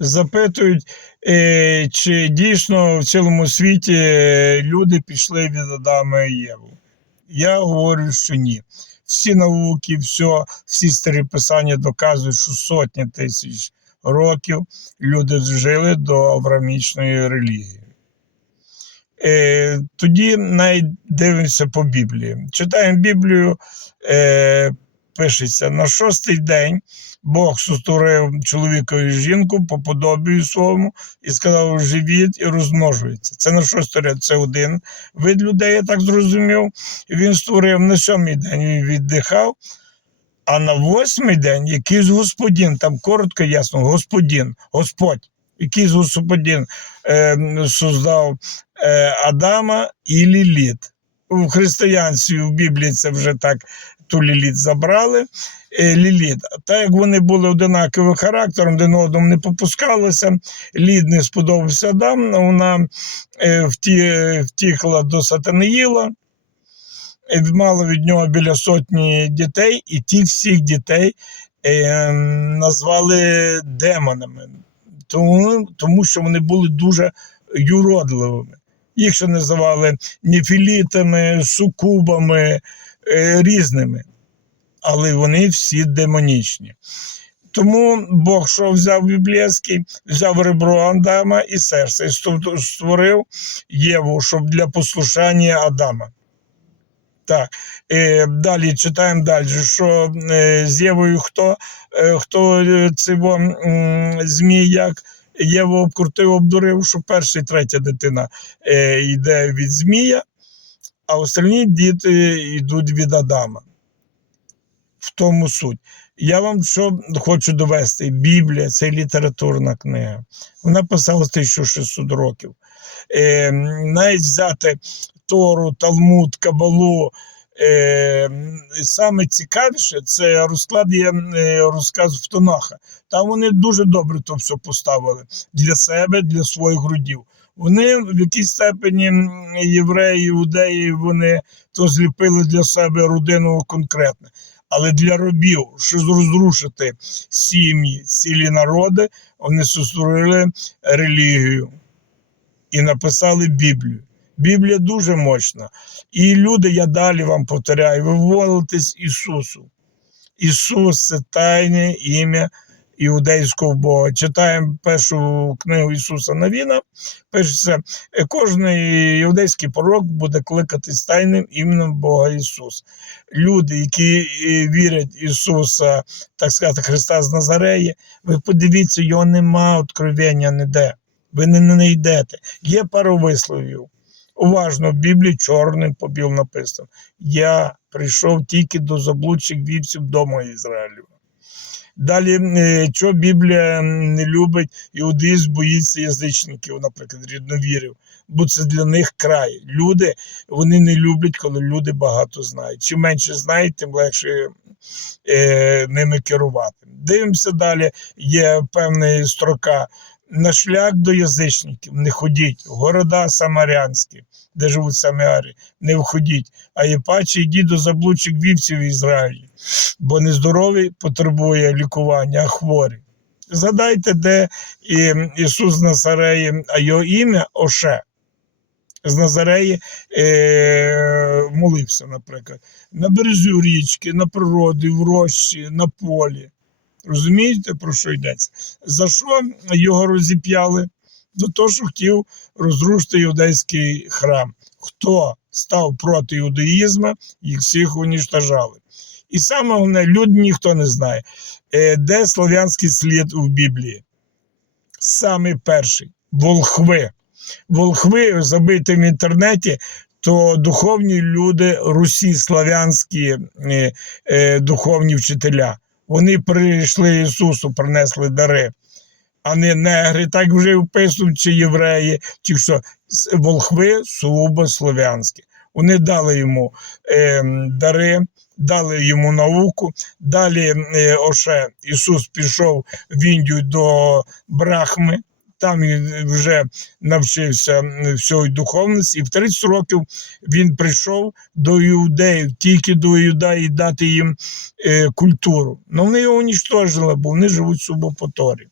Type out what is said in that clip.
запитують, е, чи дійсно в цілому світі е, люди пішли від Адама і Єву. Я говорю, що ні. Всі науки, все, всі старі писання доказують, що сотні тисяч років люди жили до аврамічної релігії. Е, тоді навіть дивимося по Біблії. Читаємо Біблію, пишеться на шостий день Бог сотворив чоловіка і жінку по подобію своєму і сказав: живіть і розмножується. Це на шостий ряд, це один вид людей, я так зрозумів. Він створив на сьомий день, він віддихав. А на восьмий день якийсь господин, там коротко ясно, господин, Господь, якийсь господин е, создав е, Адама і Ліліт. У християнстві в Біблії це вже так ту Ліліт забрали. Е, Ліліт. Так як вони були одинаковим характером, один одному не попускалися, Лід не сподобався Адам, вона е, вті, втікла до Сатанаїла, е, мала від нього біля сотні дітей, і тих всіх дітей е, назвали демонами, тому, тому що вони були дуже юродливими. Їх ще називали нефілітами, сукубами, е, різними. Але вони всі демонічні. Тому Бог, що взяв біблійський, взяв ребро Адама і серце, і створив Єву, щоб для послушання Адама. Так, е, далі читаємо далі, що е, з Євою хто, е, хто е, цього змій як Єву обкрутив, обдурив, що перша і третя дитина е, йде від Змія, а остальні діти йдуть від Адама. В тому суть. Я вам що хочу довести: Біблія це літературна книга. Вона писала 1600 років. Е, навіть взяти Тору, Талмуд, Кабалу. Е, саме цікавіше це розклад є е, розказ в Тонаха. Там вони дуже добре то все поставили для себе, для своїх родів. Вони в якійсь степені євреї, іудеї, вони то зліпили для себе родину конкретне. Але для робів, щоб розрушити сім'ї, цілі народи, вони створили релігію і написали Біблію. Біблія дуже мощна. І люди, я далі вам повторяю, ви молитесь Ісусу. Ісус це тайне ім'я іудейського Бога. Читаємо першу книгу Ісуса Навіна. Пишеться, «Е, кожен іудейський пророк буде кликатись тайним іменем Бога Ісус. Люди, які е, вірять Ісуса, так сказати, Христа з Назареї, ви подивіться, його нема откровення ніде. Ви не знайдете. Є пару висловів. Уважно в Біблії чорним по біл написано. Я прийшов тільки до заблудших вівців дому Ізраїлю. Далі, е, що Біблія не любить, іудиз боїться язичників, наприклад, рідновірів, бо це для них край. Люди вони не люблять, коли люди багато знають. Чим менше знають, тим легше е, ними керувати. Дивимося далі, є певна строка. На шлях до язичників не ходіть, в города самарянські, де живуть саміарі, не входіть, а є паче йдіть до заблудших вівців в Ізраїлі, бо нездоровий потребує лікування, а хворий. Згадайте, де Ісус з Назареї, а його ім'я Оше. З Назареї е, молився, наприклад, на березю річки, на природі, в рощі, на полі. Розумієте, про що йдеться? За що його розіп'яли? За те, що хотів розрушити юдейський храм. Хто став проти юдаїзму, їх всіх уніштажали. І саме головне, люд ніхто не знає, Е, де слов'янський слід у Біблії. Саме перший волхви. Волхви забиті в інтернеті, то духовні люди, русі, славянські е, е, духовні вчителя. Вони прийшли Ісусу, принесли дари, а не негри, так вже вписують, чи євреї, чи що. Волхви сугубо слов'янські. Вони дали йому е, дари, дали йому науку. Далі е, Оше Ісус пішов в Індію до Брахми. Там він вже навчився всього духовності, і в 30 років він прийшов до іудеїв, тільки до іудеїв дати їм е, культуру. Ну вони його унічтожили, бо вони живуть в Субополі.